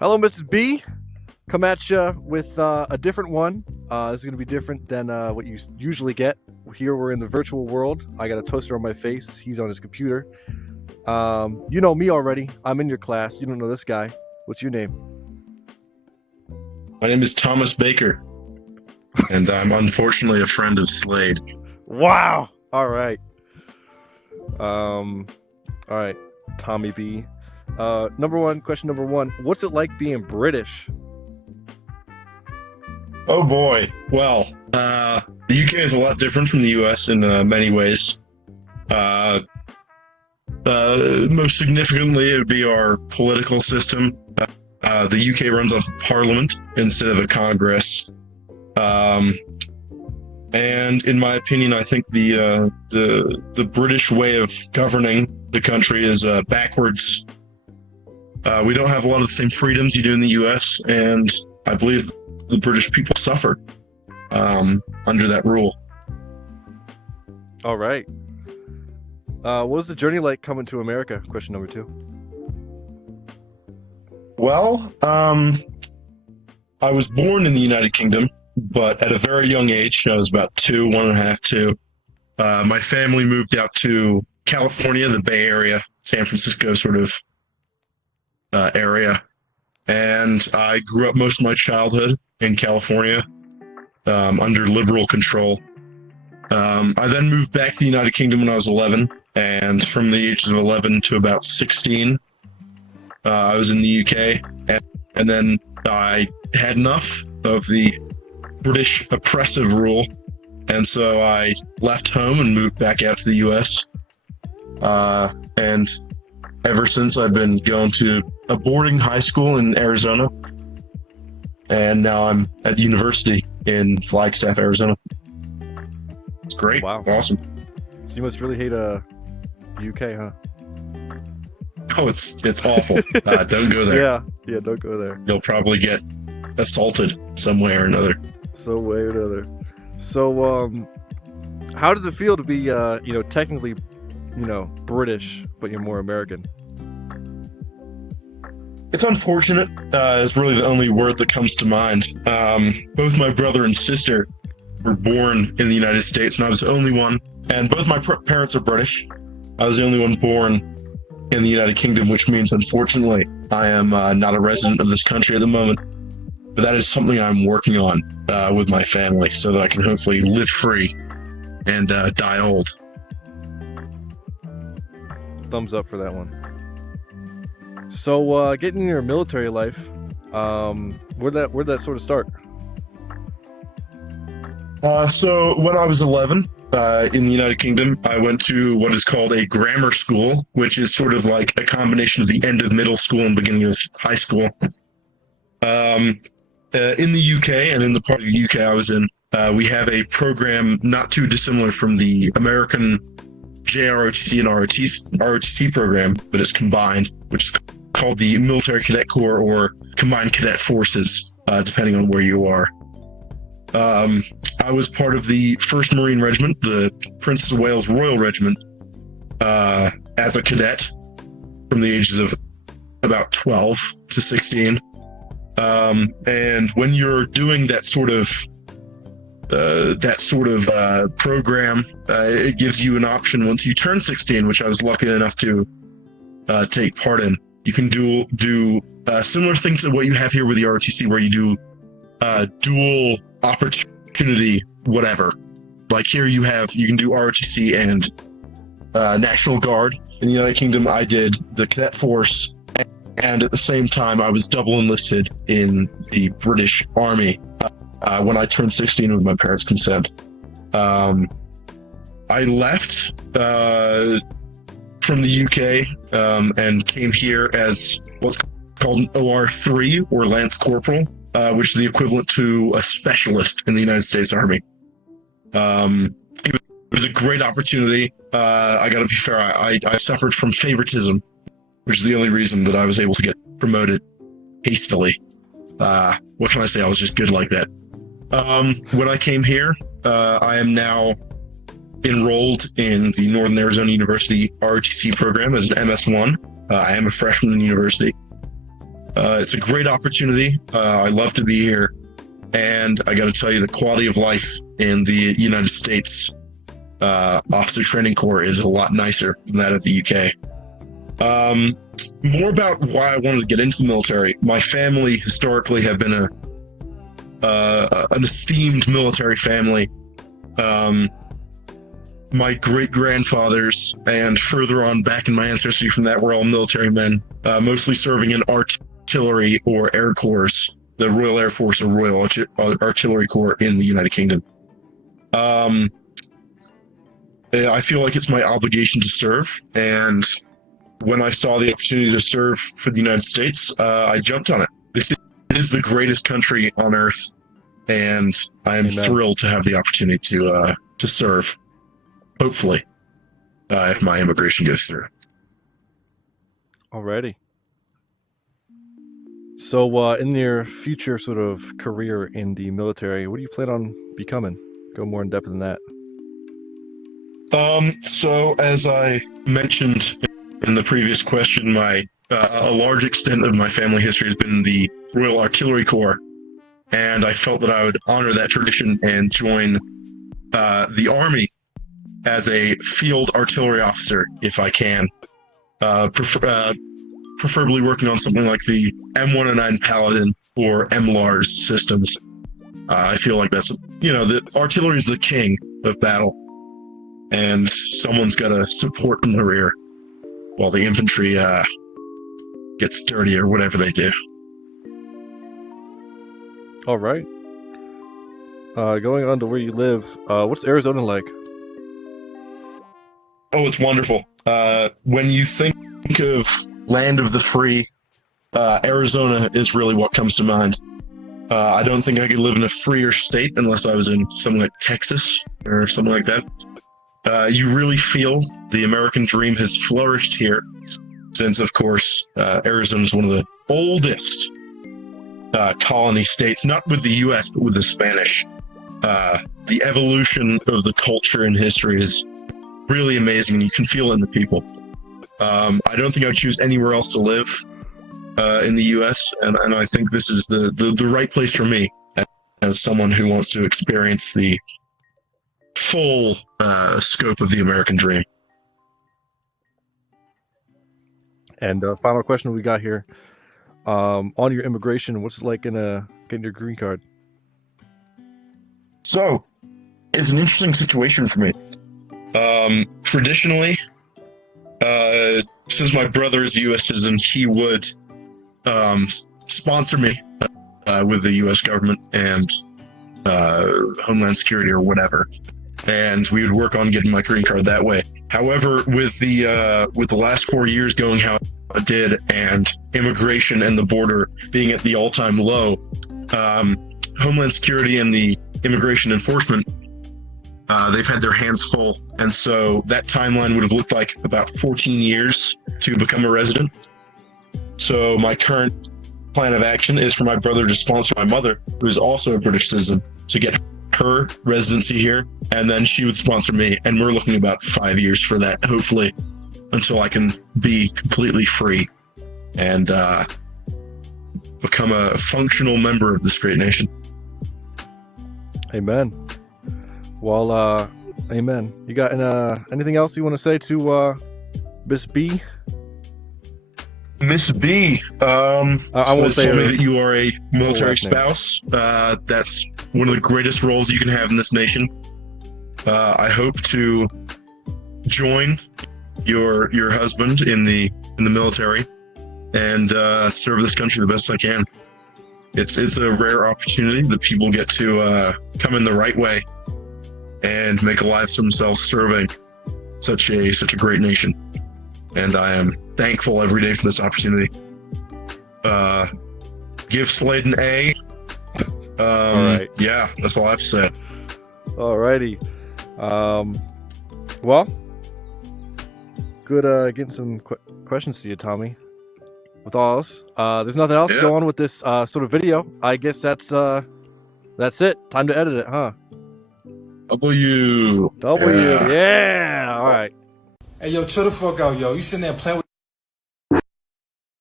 Hello, Mrs. B. Come at you with a different one. This is going to be different than what you usually get. Here we're in the virtual world. I got a toaster on my face. He's on his computer. You know me already. I'm in your class. You don't know this guy. What's your name? My name is Thomas Baker, and I'm unfortunately a friend of Slade. Wow. All right. All right. Tommy B. Question number one. What's it like being British? Oh boy. Well, the UK is a lot different from the US in many ways. Most significantly, it would be our political system. The UK runs off of Parliament instead of a Congress. And in my opinion, I think the British way of governing the country is backwards. We don't have a lot of the same freedoms you do in the US, and I believe the British people suffer under that rule. All right. What was the journey like coming to America? Question number two. Well, I was born in the United Kingdom, but at a very young age, I was about 1.5, 2. My family moved out to California, the Bay Area, San Francisco sort of area. And I grew up most of my childhood in California under liberal control. I then moved back to the United Kingdom when I was 11, and from the ages of 11 to about 16, I was in the UK, and then I had enough of the British oppressive rule, and so I left home and moved back out to the US. And ever since, I've been going to a boarding high school in Arizona, and now I'm at university in Flagstaff, Arizona. It's great. Wow. Awesome. So you must really hate UK, huh? Oh, it's awful. Don't go there. Yeah, don't go there. You'll probably get assaulted some way or another. Some way or another. So, how does it feel to be, technically, British, but you're more American? It's unfortunate, is really the only word that comes to mind. Both my brother and sister were born in the United States, and I was the only one, and both my parents are British. I was the only one born in the United Kingdom, which means, unfortunately, I am not a resident of this country at the moment. But that is something I'm working on with my family, so that I can hopefully live free and die old. Thumbs up for that one. So, getting in your military life, where'd that sort of start? So when I was 11, in the United Kingdom, I went to what is called a grammar school, which is sort of like a combination of the end of middle school and beginning of high school. In the UK and in the part of the UK I was in, we have a program not too dissimilar from the American JROTC and ROTC program, but it's combined, which is called the Military Cadet Corps or Combined Cadet Forces, depending on where you are. I was part of the 1st Marine Regiment, the Princess of Wales Royal Regiment, as a cadet from the ages of about 12 to 16. And when you're doing that sort of program, it gives you an option once you turn 16, which I was lucky enough to take part in. You can do similar things to what you have here with the ROTC, where you do dual opportunity, whatever. Like here you can do ROTC and National Guard. In the United Kingdom, I did the cadet force, and at the same time, I was double enlisted in the British Army when I turned 16 with my parents' consent. I left from the UK and came here as what's called an OR3 or Lance Corporal, which is the equivalent to a specialist in the United States Army. It was a great opportunity. I gotta be fair, I suffered from favoritism, which is the only reason that I was able to get promoted hastily. What can I say? I was just good like that. When I came here, I am now enrolled in the Northern Arizona University ROTC program as an MS1. I am a freshman in university. It's a great opportunity. I love to be here. And I got to tell you, the quality of life in the United States Officer Training Corps is a lot nicer than that of the UK. More about why I wanted to get into the military. My family historically have been an esteemed military family. My great-grandfathers and further on back in my ancestry from that were all military men, mostly serving in artillery or air corps, the Royal Air Force or Royal Artillery Corps in the United Kingdom. I feel like it's my obligation to serve, and when I saw the opportunity to serve for the United States, I jumped on it. This is the greatest country on earth, and I am thrilled to have the opportunity to serve. Hopefully, if my immigration goes through. Alrighty. So, in your future sort of career in the military, what do you plan on becoming? Go more in depth than that. So as I mentioned in the previous question, a large extent of my family history has been the Royal Artillery Corps, and I felt that I would honor that tradition and join the Army as a field artillery officer if I can. Preferably working on something like the M109 Paladin or MLARS systems. I feel like that's, the artillery is the king of battle, and someone's got to support in the rear while the infantry gets dirty or whatever they do. All right. Going on to where you live, what's Arizona like? Oh, it's wonderful. When you think of land of the free, Arizona is really what comes to mind. I don't think I could live in a freer state unless I was in something like Texas or something like that. You really feel the American dream has flourished here since, of course, Arizona is one of the oldest colony states, not with the U.S., but with the Spanish. The evolution of the culture and history is really amazing, and you can feel it in the people. I don't think I would choose anywhere else to live in the U.S., and I think this is the right place for me as someone who wants to experience the full scope of the American dream. And final question we got here. On your immigration, what's it like getting your green card? So, it's an interesting situation for me. Traditionally, since my brother is a U.S. citizen, he would sponsor me with the U.S. government and Homeland Security or whatever, and we would work on getting my green card that way. However, with the last 4 years going how it did, and immigration and the border being at the all-time low, Homeland Security and the immigration enforcement, they've had their hands full, and so that timeline would have looked like about 14 years to become a resident. So my current plan of action is for my brother to sponsor my mother, who is also a British citizen, to get her residency here, and then she would sponsor me, and we're looking about 5 years for that, hopefully, until I can be completely free and become a functional member of this great nation. Amen. Well, amen. You got anything else you want to say to Miss B? Miss B, I won't say that you are a military spouse. That's one of the greatest roles you can have in this nation. I hope to join your husband in the military and serve this country the best I can. It's a rare opportunity that people get to come in the right way and make a life for themselves serving such a great nation. And I am thankful every day for this opportunity. Give Slade an A. All right. Yeah, that's all I have to say. Alrighty. Well, good getting some questions to you, Tommy. With all else, there's nothing else to go on with this sort of video. I guess that's it. Time to edit it, huh? W. Yeah. All right. Hey, yo, chill the fuck out, yo. You sitting there playing with